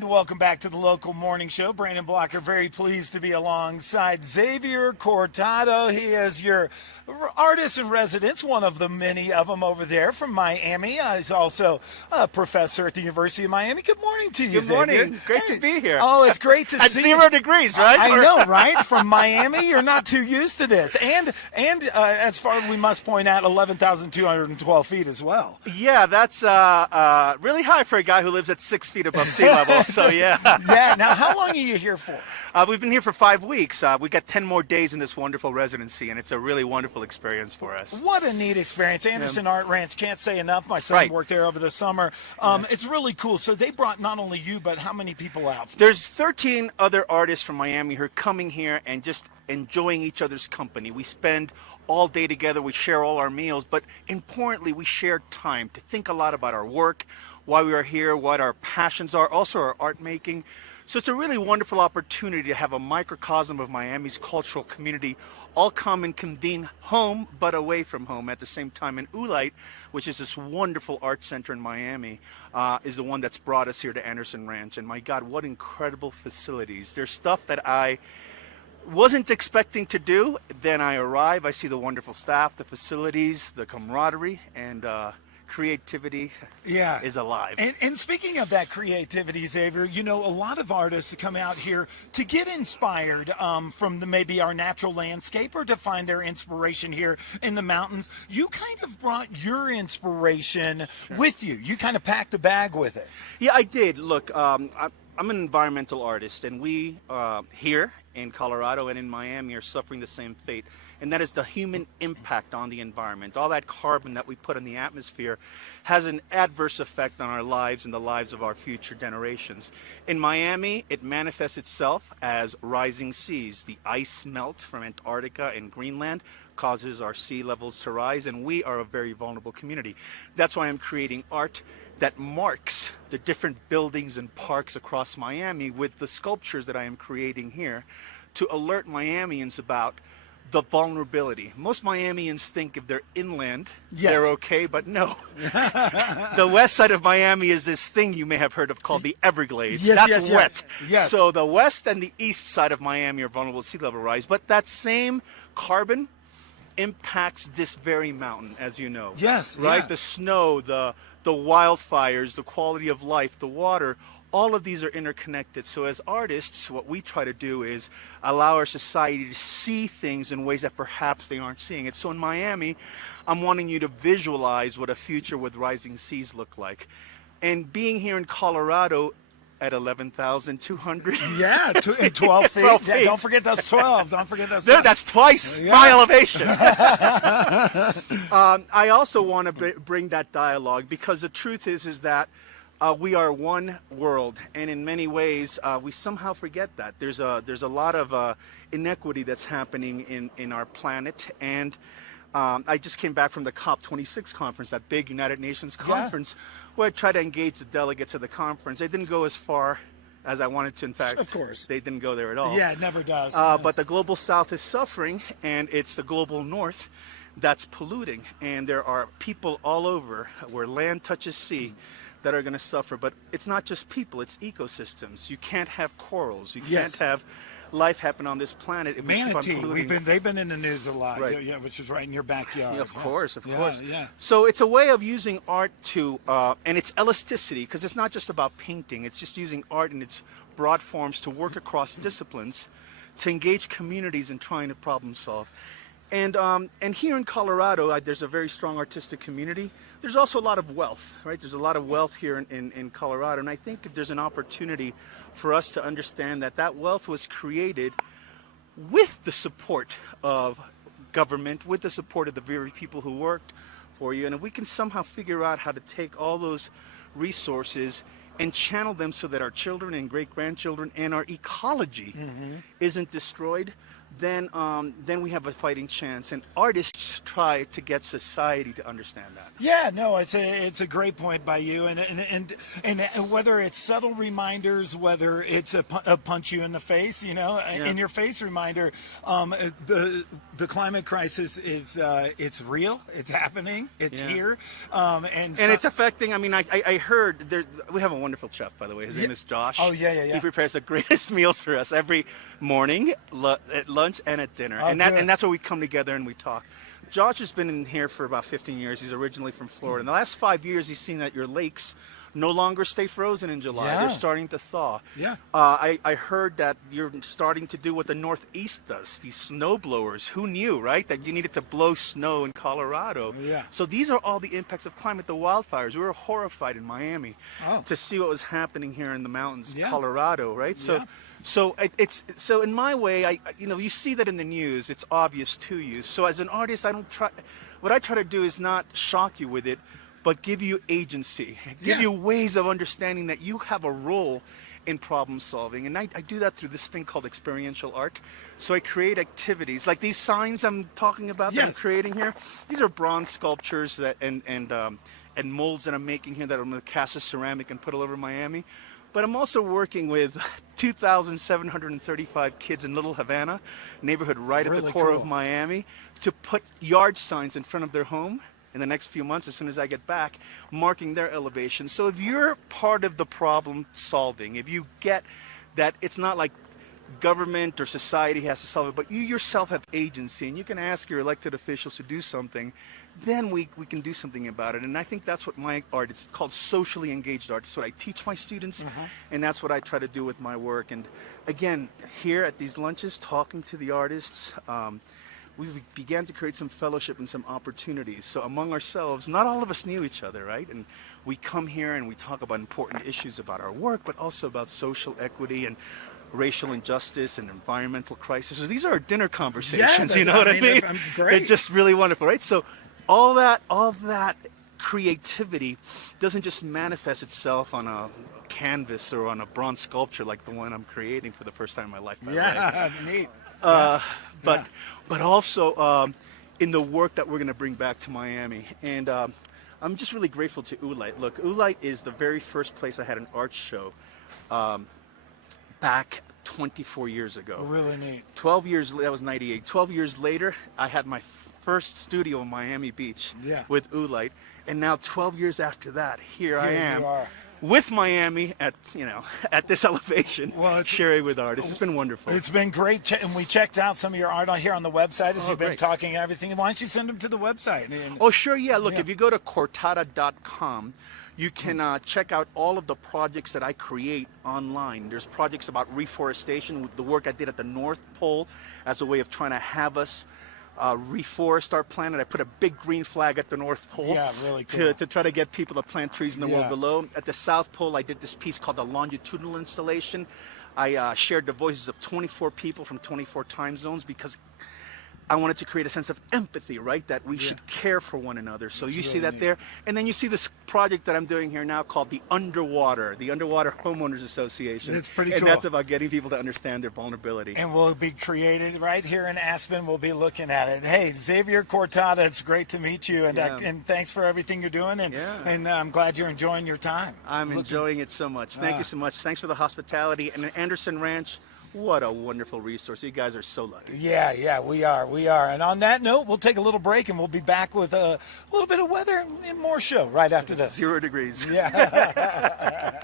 And welcome back to the local morning show. Brandon Blocker, very pleased to be alongside Xavier Cortada. He is your artist in residence, one of the many of them over there from Miami. He's also a professor at the University of Miami. Good morning to you, Good morning. Xavier. Great to be here. Oh, it's great to At see 0 degrees, right? I know, right? From Miami, you're not too used to this. And as far as we must point out, 11,212 feet as well. Yeah, that's really high for a guy who lives at 6 feet above sea level. So yeah. Yeah. Now, how long are you here for? We've been here for 5 weeks. We got 10 more days in this wonderful residency, and it's a really wonderful experience for us. What a neat experience. Anderson Art Ranch, can't say enough. My son worked there over the summer. It's really cool. So they brought not only you, but how many people out? There's 13 other artists from Miami who are coming here and just enjoying each other's company. We spend all day together. We share all our meals, but importantly, we share time to think a lot about our work, why we are here, what our passions are, also our art making. So it's a really wonderful opportunity to have a microcosm of Miami's cultural community all come and convene home, but away from home at the same time. And Oolite, which is this wonderful art center in Miami, is the one that's brought us here to Anderson Ranch. And my God, what incredible facilities. There's stuff that I wasn't expecting to do. Then I arrive, I see the wonderful staff, the facilities, the camaraderie, and creativity is alive. And speaking of that creativity, Xavier, you know, a lot of artists come out here to get inspired from maybe our natural landscape or to find their inspiration here in the mountains. You kind of brought your inspiration with you. You kind of packed a bag with it. Yeah, I did. Look, I'm an environmental artist, and we here in Colorado and in Miami are suffering the same fate. And that is the human impact on the environment. All that carbon that we put in the atmosphere has an adverse effect on our lives and the lives of our future generations. In Miami, it manifests itself as rising seas. The ice melt from Antarctica and Greenland causes our sea levels to rise, and we are a very vulnerable community. That's why I'm creating art that marks the different buildings and parks across Miami with the sculptures that I am creating here to alert Miamians about the vulnerability. Most Miamians think if they're inland, they're okay, but no. The west side of Miami is this thing you may have heard of called the Everglades. That's wet. Yes. So the west and the east side of Miami are vulnerable to sea level rise, but that same carbon impacts this very mountain, as you know. Yes. Right? Yeah. The snow, the wildfires, the quality of life, the water, all of these are interconnected. So as artists, what we try to do is allow our society to see things in ways that perhaps they aren't seeing it. So in Miami, I'm wanting you to visualize what a future with rising seas look like. And being here in Colorado at 11,200. Yeah, 12 feet. 12 feet. Yeah, don't forget those 12. Don't forget those 12. That's twice my elevation. I also want to bring that dialogue because the truth is that we are one world, and in many ways we somehow forget that. There's a lot of inequity that's happening in our planet, and I just came back from the COP26 conference, that big United Nations conference, where I tried to engage the delegates of the conference. They didn't go as far as I wanted to. In fact, of course, they didn't go there at all. Yeah, it never does. But the global south is suffering, and it's the global north that's polluting, and there are people all over where land touches sea that are going to suffer. But it's not just people, it's ecosystems. You can't have corals. You can't have life happen on this planet if manatee. We keep on polluting. They've been in the news a lot, right. Yeah, which is right in your backyard. Yeah, of course. Yeah. So it's a way of using art to, and its elasticity, because it's not just about painting, it's just using art in its broad forms to work across disciplines, to engage communities in trying to problem solve. And here in Colorado, there's a very strong artistic community. There's also a lot of wealth, right? There's a lot of wealth here in Colorado, and I think there's an opportunity for us to understand that that wealth was created with the support of government, with the support of the very people who worked for you, and if we can somehow figure out how to take all those resources and channel them so that our children and great-grandchildren and our ecology isn't destroyed, then we have a fighting chance. And artists try to get society to understand that. Yeah, no, it's a great point by you, and whether it's subtle reminders, whether it's a punch you in the face, in your face reminder, the the climate crisis is it's real. It's happening. It's Yeah. here. And it's affecting. I mean, I heard we have a wonderful chef, by the way. His name is Josh. Oh, yeah. He prepares the greatest meals for us every morning, at lunch, and at dinner. Oh, and good. that's where we come together and we talk. Josh has been in here for about 15 years. He's originally from Florida. In the last 5 years, he's seen that your lakes no longer stay frozen in July. Yeah. They're starting to thaw. Yeah. I heard that you're starting to do what the Northeast does, these snow blowers. Who knew, right? That you needed to blow snow in Colorado. Yeah. So these are all the impacts of climate, the wildfires. We were horrified in Miami to see what was happening here in the mountains of Colorado, right? So Yeah. so in my way, you see that in the news, it's obvious to you. So as an artist, what I try to do is not shock you with it, but give you agency, give you ways of understanding that you have a role in problem solving. And I do that through this thing called experiential art. So I create activities like these signs I'm talking about that I'm creating here. These are bronze sculptures and molds that I'm making here that I'm going to cast as ceramic and put all over Miami. But I'm also working with 2,735 kids in Little Havana, neighborhood right at the core of Miami, to put yard signs in front of their home in the next few months, as soon as I get back, marking their elevation. So if you're part of the problem solving, if you get that it's not like government or society has to solve it, but you yourself have agency and you can ask your elected officials to do something, then we can do something about it. And I think that's what my art is. It's called socially engaged art. It's what I teach my students, and that's what I try to do with my work. And again, here at these lunches, talking to the artists, we began to create some fellowship and some opportunities. So among ourselves, not all of us knew each other, right? And we come here and we talk about important issues about our work, but also about social equity and racial injustice and environmental crisis. So these are our dinner conversations, you know what I mean? Great. They're just really wonderful, right? So all that creativity doesn't just manifest itself on a canvas or on a bronze sculpture like the one I'm creating for the first time in my life. By the way. Neat. But also in the work that we're going to bring back to Miami. And I'm just really grateful to Oolite. Look, Oolite is the very first place I had an art show back 24 years ago. Really neat. 12 years, that was 98. 12 years later, I had my first studio in Miami Beach with Oolite. And now 12 years after that, here I am. You are. With Miami at this elevation, sharing with artists. It's been wonderful. It's been great, and we checked out some of your art here on the website as you've been talking and everything. Why don't you send them to the website? Oh, sure, yeah. Look, if you go to cortada.com, you can check out all of the projects that I create online. There's projects about reforestation, the work I did at the North Pole as a way of trying to have us reforest our planet. I put a big green flag at the North Pole really cool. to try to get people to plant trees in the world below. At the South Pole, I did this piece called the Longitudinal Installation. I shared the voices of 24 people from 24 time zones because I wanted to create a sense of empathy, right? That we should care for one another. So you see that there. And then you see this project that I'm doing here now called the Underwater Homeowners Association. It's pretty cool. And that's about getting people to understand their vulnerability. And we'll be created right here in Aspen. We'll be looking at it. Hey, Xavier Cortada, it's great to meet you. And thanks for everything you're doing. And I'm glad you're enjoying your time. I'm enjoying it so much. Thank you so much. Thanks for the hospitality. And Anderson Ranch, what a wonderful resource. You guys are so lucky. Yeah, we are. And on that note, we'll take a little break and we'll be back with a little bit of weather and more show right after this. 0 degrees. Yeah.